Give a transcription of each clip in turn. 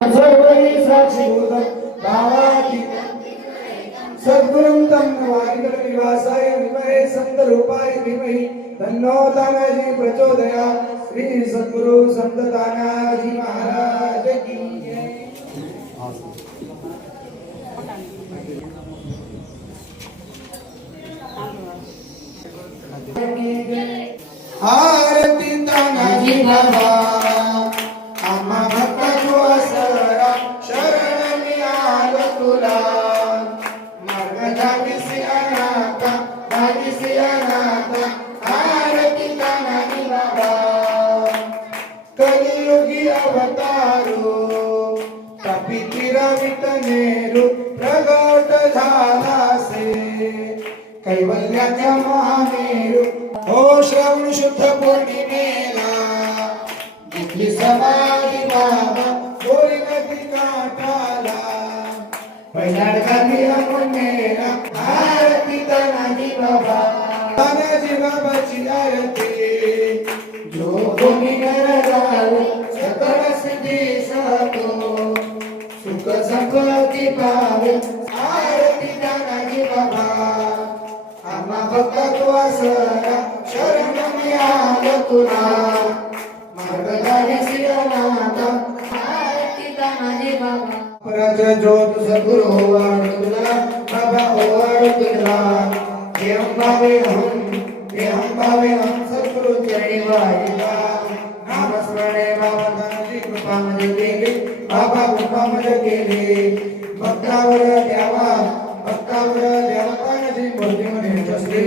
सर्वै साक्षीभूतं भावातीतं सद्गुरुं तं नमामि विमहे संतरूपाय धीमहि तन्नो तानाजी प्रचोदयात्। श्री सद्गुरु संत तानाजी महाराज की जय। आरती तानाजी बाबा आम्हा भक्तांचो आसरा शरण मी आलो तुला मार्ग दाखिसी अनाथा दाखिसी अनाथा आरती तानाजी बाबा कलियुगी अवतारो कपितिरावित नेरू प्रगट झालासे कैवल्याच्या महामेरू हो श्रावण शुद्ध पौर्णिमेला घेतली समाधी बाबा गोरी नदी काठाला पैलाड गाली अमुनेला आरती तानाजी बाबा तानाजी बाबाची आरती जो कोणी गरजावे सकळ सिद्धी सातो सुख संपत्ती पावे आरती तानाजी बाबा आम्हा भक्ता तू आसरा शरण मी आलो तुला मार्गदारी अनाथा आरती तानाजी बाबा पराज ज्योत सद्गुरु ओवाळ तुला बाबा ओवाळ तुला हे भावे हम सद्गुरु चरणी वाहिला नाम स्मरणे बाबा तानाजी कृपा मध्ये केली बाबा कृपा मध्ये केली भक्तावर द्यावा तानाजी मूर्ती मध्ये जसली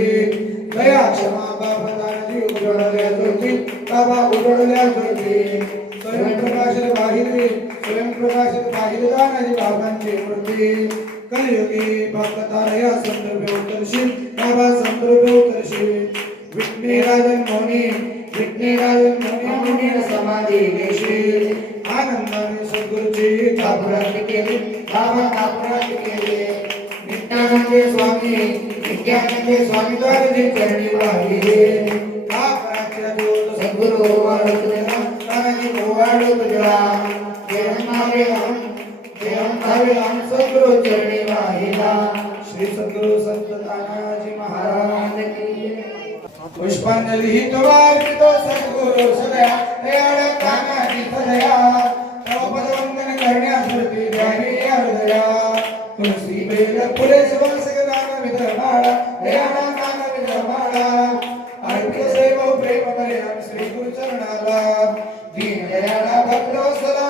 दया क्षमा बाबा तानाजी उजळल्या ज्योती बाबा उजळल्या ज्योती स्वयंप्रकाशित बाहिर तानाजी बाबांची मूर्ती कलियुगी भक्त तारया संदर्भ उतरशील बाबा संदर्भ उतरशील विघ्नेराजन मोनी समाधी घेशील आनंदाने सद्गुरूची कापुरात केली बाबा कापुरात केली नित्यानंद स्वामी द्वारे चरणी वाहिले कापुराच्या ज्योत सद्गुरु ओवाळ तुला तानाजी ओवाळ तुला भावे हम सद्गुरु चरणी वाहिला श्री सद्गुरु संत तानाजी महाराज की पुष्पांजलि हितवार्पितो सद्गुरु सदया दयाळ तानाजी सदया तव पदवंदन करण्यासाठी द्यावी हृदया तुलसी बेल फुले सुवासिक दान विधमाळा दयाळ दान विधमाळा अर्पित सेवा प्रेम करे श्री गुरु चरणाला दीन दयाळ भक्त सदा